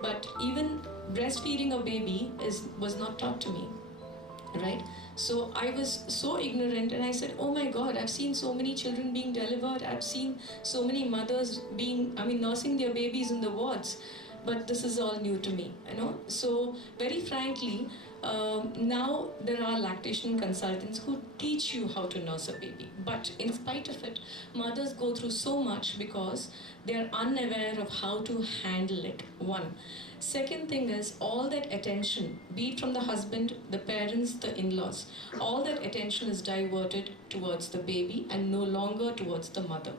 But even breastfeeding a baby was not taught to me, right? So I was so ignorant and I said, oh my God, I've seen so many children being delivered. I've seen so many mothers nursing their babies in the wards. But this is all new to me, So very frankly, now there are lactation consultants who teach you how to nurse a baby. But in spite of it, mothers go through so much because they are unaware of how to handle it, one. Second thing is, all that attention, be it from the husband, the parents, the in-laws, all that attention is diverted towards the baby and no longer towards the mother,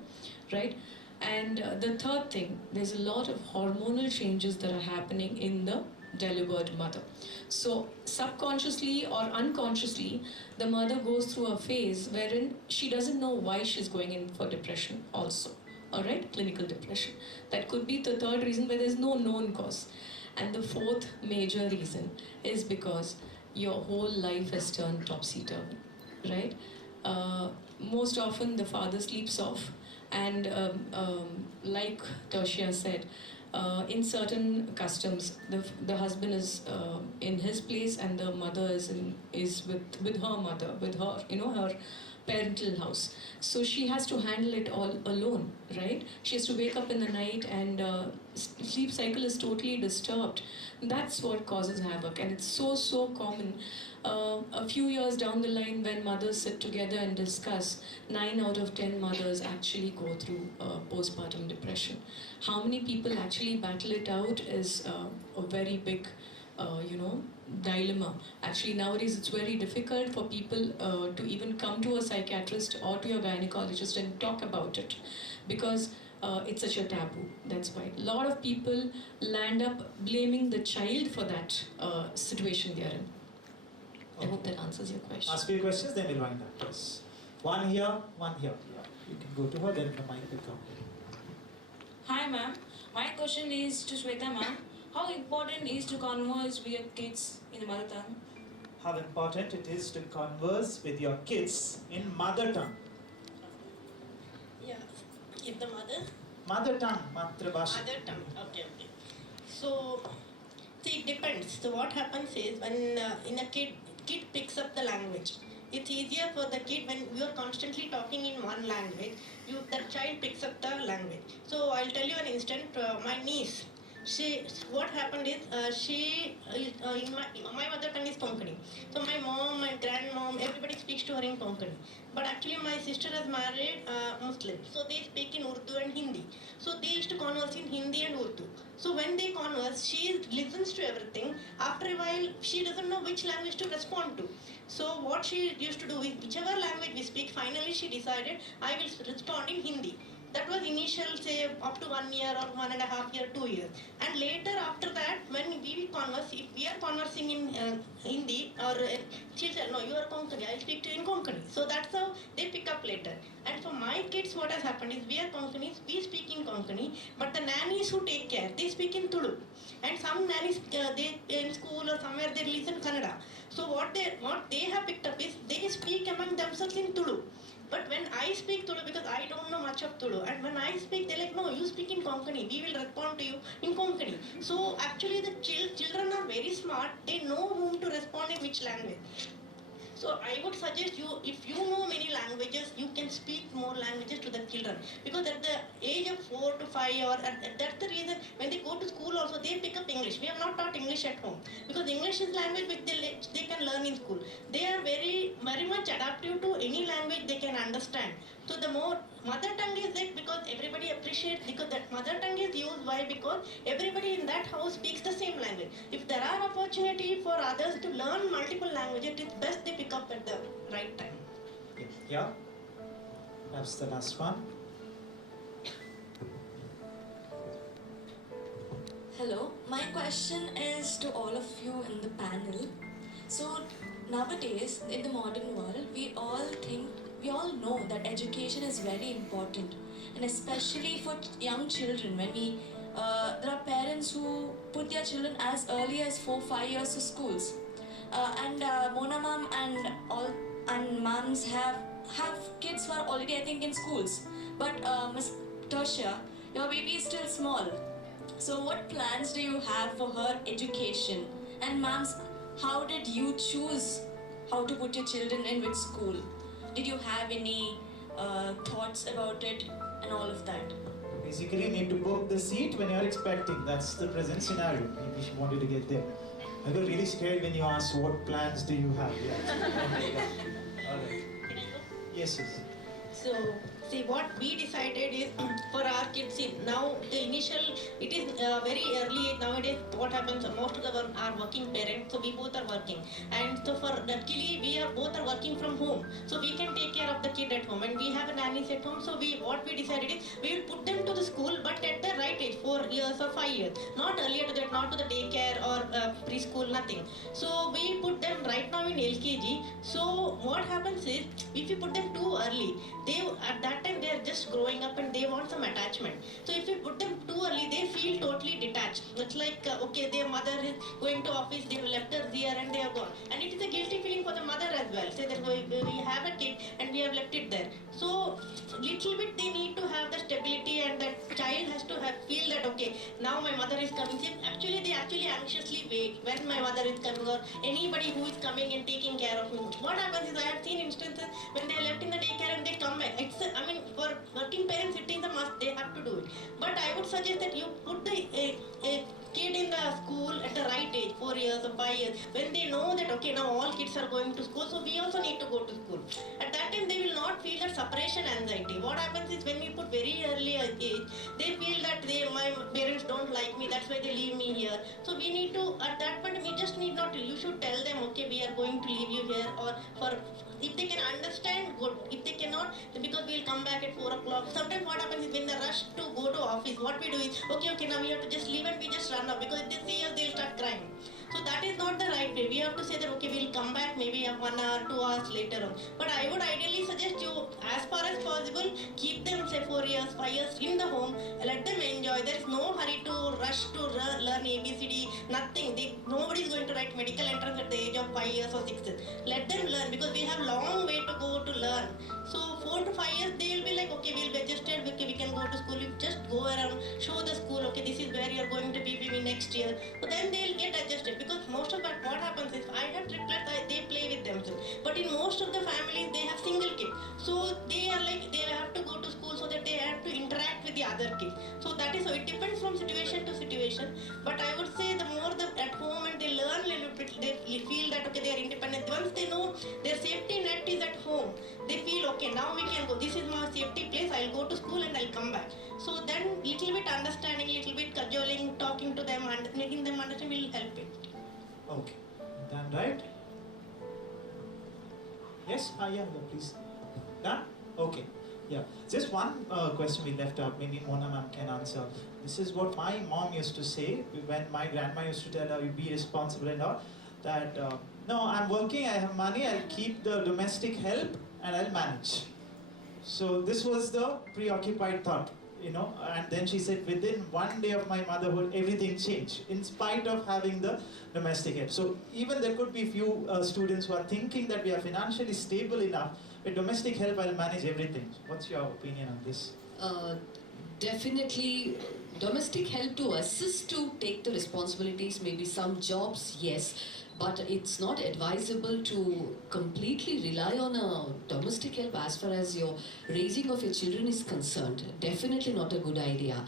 right? And the third thing, there's a lot of hormonal changes that are happening in the delivered mother. So subconsciously or unconsciously, the mother goes through a phase wherein she doesn't know why she's going in for depression also. All right, clinical depression. That could be the third reason where there's no known cause. And the fourth major reason is because your whole life has turned topsy-turvy, right? most often the father sleeps off, and like Tertia said, in certain customs, the husband is in his place, and the mother is with her mother, with her, her parental house. So she has to handle it all alone, right? She has to wake up in the night, and sleep cycle is totally disturbed. That's what causes havoc, and it's so common. A few years down the line, when mothers sit together and discuss, 9 out of 10 mothers actually go through postpartum depression. How many people actually battle it out is a very big, dilemma. Actually, nowadays it's very difficult for people to even come to a psychiatrist or to a gynecologist and talk about it, because it's such a taboo. That's why a lot of people land up blaming the child for that situation they are in. I hope that answers your question. Ask your questions, then we'll wind up. Yes. One here, one here. Yeah. You can go to her, then the mic will come. Hi ma'am, my question is to Shweta ma'am. How important is to converse with your kids in the mother tongue? How important it is to converse with your kids in mother tongue. Yeah, in the Mother tongue, Matrabhasha. mother tongue. Okay. So, see, it depends. So what happens is when in a kid picks up the language. It's easier for the kid when you are constantly talking in one language. The child picks up the language. So I'll tell you an instant. My niece. What happened is my mother tongue is Konkani. So my mom, my grandmom, everybody speaks to her in Konkani. But actually my sister has married Muslim. So they speak in Urdu and Hindi. So they used to converse in Hindi and Urdu. So when they converse, she listens to everything. After a while, she doesn't know which language to respond to. So what she used to do is, whichever language we speak, finally she decided, I will respond in Hindi. That was initial, say, up to 1 year or 1.5 years, 2 years. And later, after that, when we converse, if we are conversing in Hindi, or she'll say, no, you are Konkani, I'll speak to you in Konkani. So that's how they pick up later. And for my kids, what has happened is, we are Konkanis, we speak in Konkani, but the nannies who take care, they speak in Tulu. And some nannies, they in school or somewhere, they listen Kannada. So what they have picked up is, they speak among themselves in Tulu. But when I speak Tulu, because I don't know much of Tulu, and when I speak, they're like, no, you speak in Konkani, we will respond to you in Konkani. So actually the children are very smart, they know whom to respond in which language. So I would suggest you, if you know many languages, you can speak more languages to the children. Because at the age of 4 to 5, or that's the reason when they go to school also, they pick up English. We have not taught English at home. Because English is language which they can learn in school. They are very much adaptive to any language they can understand. So the more mother tongue is there, because everybody appreciates, because that mother tongue is used. Why? Because everybody in that house speaks the same language. If there are opportunity for others to learn multiple languages, it's best they pick up at the right time. Yeah. That's the last one. Hello, my question is to all of you in the panel. So nowadays, in the modern world, we all know that education is very important, and especially for young children. When there are parents who put their children as early as 4-5 years to schools, and Mona ma'am and moms have kids who are already, I think, in schools. But Miss Tertia, your baby is still small. So what plans do you have for her education? And moms, how did you choose how to put your children in which school? Did you have any thoughts about it and all of that? Basically, you need to book the seat when you are expecting. That's the present scenario. Maybe she wanted to get there. I got really scared when you asked what plans do you have. Yeah. All right. Yes. So, see, what we decided is for our kids, now the initial, it is very early nowadays. What happens, most of them are working parents, so we both are working. And so for luckily, we both are working from home. So we can take care of the kid at home, and we have a nannies at home. So what we decided is, we will put them to the school, but at the right age, 4 years or 5 years. Not earlier to that, not to the daycare or preschool, nothing. So we put them right now in LKG. So what happens is, if you put them too early, they they at that time they are just growing up and they want some attachment. So if we put them too early, they feel totally detached. It's like okay, their mother is going to office, they have left her there and they are gone, and it is a guilty feeling for the mother as well. Say that we have a kid and we have left it there. So little bit they need to have the stability, and that child has to feel that okay, now my mother is coming. They actually anxiously wait when my mother is coming or anybody who is coming and taking care of me. What happens is I have seen instances when they are left in the daycare and they come back. For working parents it is a must, they have to do it. But I would suggest that you put the a kid in the school at the right age, 4 years or 5 years, when they know that okay, now all kids are going to school, so we also need to go to school. At that time they will not feel that separation anxiety. What happens is when we put very early age, they feel that my parents don't like me, that's why they leave me here. So we need to, at that point, we just need not to, you should tell them okay, we are going to leave you here, or for if they can understand, good. If they cannot, because we'll come back at 4 o'clock. Sometimes what happens is when they rush to go to office, what we do is, okay, now we have to just leave and we just run off, because if they see us, they'll start crying. So that is not the right way. We have to say that okay, we'll come back maybe 1 hour, 2 hours later on. But I would ideally suggest you, as far as possible, keep them say 4 years, 5 years in the home, let them enjoy. There is no hurry to rush to learn ABCD, nothing. Nobody is going to write medical entrance at the age of 5 years or 6 years. Let them learn, because we have long way to go to learn. So 4 to 5 years, they will be like, okay, we'll be adjusted, okay, we can go to school. You just go around, show the school, okay, this is where you're going to be maybe next year. So then they'll get adjusted, because most of that, what happens is, I have triplets, they play with themselves. But in most of the families, they have single kid. So they are like, they have to go to school so that they have to interact with the other kids. So that is, so it depends from situation to situation. But I would say the more at home and they learn a little bit, they feel that okay, they are independent. Once they know their safety net is at home, they feel okay, now we can go, this is my safety place, I'll go to school and I'll come back. So then little bit understanding, little bit cajoling, talking to them and making them understand will help it. Okay, done, right? Yes? Yeah, please. Done? Okay. Yeah. Just one question we left out, maybe Mona ma'am can answer. This is what my mom used to say when my grandma used to tell her, you be responsible and all, that no, I'm working, I have money, I'll keep the domestic help and I'll manage. So this was the preoccupied thought, and then she said within 1 day of my motherhood, everything changed, in spite of having the domestic help. So even there could be few students who are thinking that we are financially stable enough, with domestic help I'll manage everything. What's your opinion on this? Definitely, domestic help to assist to take the responsibilities, maybe some jobs, yes, but it's not advisable to completely rely on a domestic help as far as your raising of your children is concerned. Definitely not a good idea.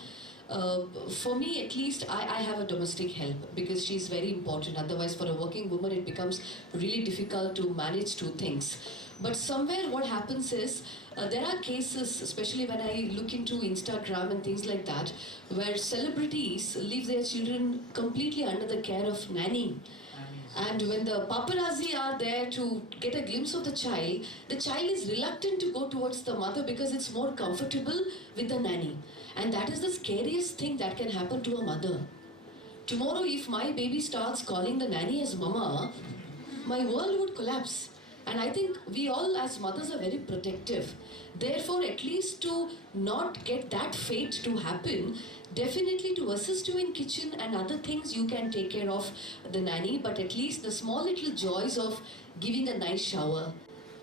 For me, at least, I have a domestic help because she's very important. Otherwise, for a working woman, it becomes really difficult to manage two things. But somewhere what happens is, there are cases, especially when I look into Instagram and things like that, where celebrities leave their children completely under the care of nanny. And when the paparazzi are there to get a glimpse of the child is reluctant to go towards the mother because it's more comfortable with the nanny. And that is the scariest thing that can happen to a mother. Tomorrow, if my baby starts calling the nanny as mama, my world would collapse. And I think we all as mothers are very protective. Therefore, at least to not get that fate to happen, definitely to assist you in kitchen and other things, you can take care of the nanny, but at least the small little joys of giving a nice shower,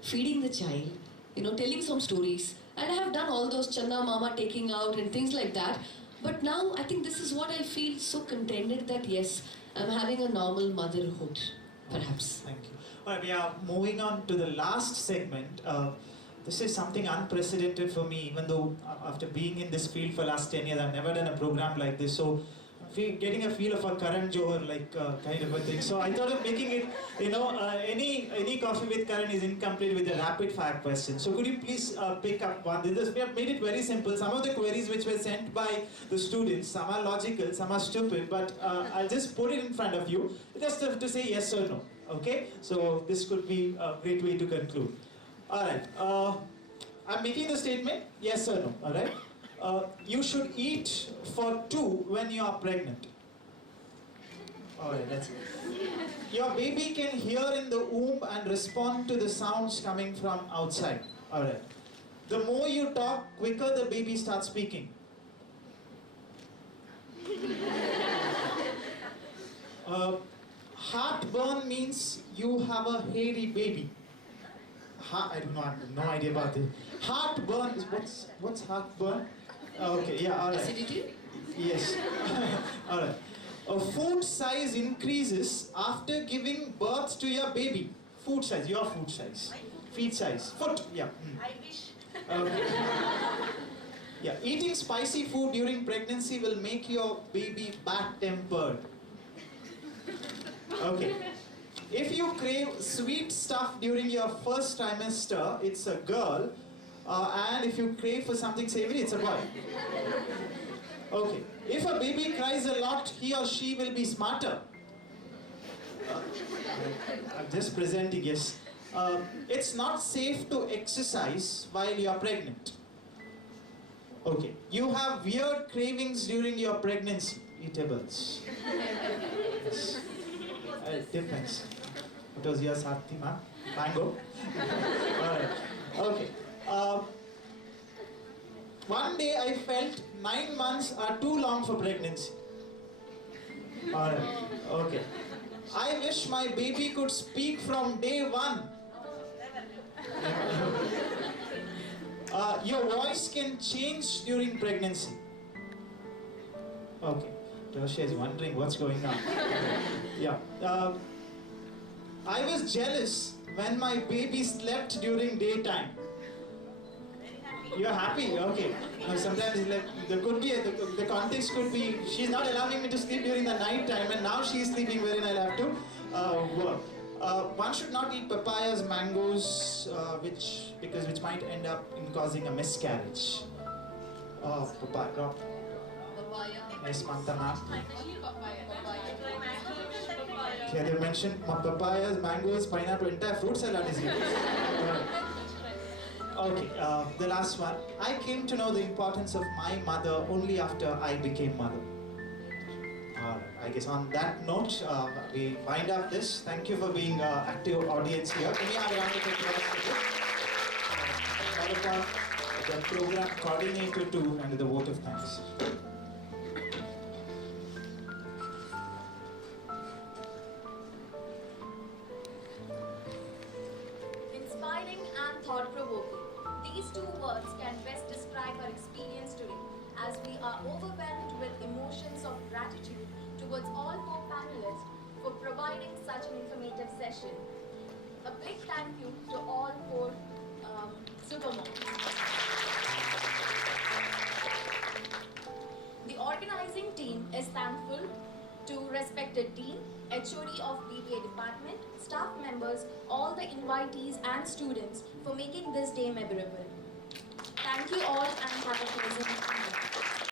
feeding the child, telling some stories. And I have done all those Channa Mama taking out and things like that. But now I think this is what I feel so contented that yes, I'm having a normal motherhood, perhaps. Thank you. All right, we are moving on to the last segment. This is something unprecedented for me, even though after being in this field for last 10 years, I've never done a program like this. So, getting a feel of a Karan Johar kind of a thing. So I thought of making it, any coffee with Karan is incomplete with a rapid fire question. So could you please pick up one? We have made it very simple. Some of the queries which were sent by the students, some are logical, some are stupid, but I'll just put it in front of you, just to say yes or no. Okay? So this could be a great way to conclude. Alright, I'm making the statement, yes or no, alright? You should eat for 2 when you are pregnant. Alright, that's it. Your baby can hear in the womb and respond to the sounds coming from outside. Alright. The more you talk, quicker the baby starts speaking. Heartburn means you have a hairy baby. I do not have no idea about this. Heartburn is what's heartburn? Okay, yeah, all right. Acidity? Yes. All right. Food size increases after giving birth to your baby. Food size, your food size. Feet size. Foot, yeah. I wish. Okay. Yeah, eating spicy food during pregnancy will make your baby bad-tempered. Okay. If you crave sweet stuff during your first trimester, it's a girl. And if you crave for something savory, it's a boy. Okay. If a baby cries a lot, he or she will be smarter. I'm just presenting, yes. It's not safe to exercise while you are pregnant. Okay. You have weird cravings during your pregnancy. Eatables. Yes. It depends. What was yours, Hatima? Mango? Alright. Okay. One day I felt 9 months are too long for pregnancy. Alright. Okay. I wish my baby could speak from day one. Your voice can change during pregnancy. Okay. Joshua is wondering what's going on. Yeah. I was jealous when my baby slept during daytime. You're happy? Okay. Sometimes like, there could be, the context could be, she's not allowing me to sleep during the night time and now she's sleeping wherein I'll have to work. One should not eat papayas, mangoes, which might end up in causing a miscarriage. Oh, papaya. Yes, Manta ma'am. Yeah, they mentioned papayas, mangoes, pineapple, entire fruit salad is here. Okay, the last one. I came to know the importance of my mother only after I became mother. Alright, I guess on that note, we wind up this. Thank you for being active audience here. Can we have a round of applause for the program coordinator too, and the vote of thanks. Inspiring and thought-provoking. These two words can best describe our experience today, as we are overwhelmed with emotions of gratitude towards all four panelists for providing such an informative session. A big thank you to all four supermoms. The organizing team is thankful to respected dean, HOD of BBA department, staff members, all the invitees and students for making this day memorable. Thank you all and have a pleasant evening.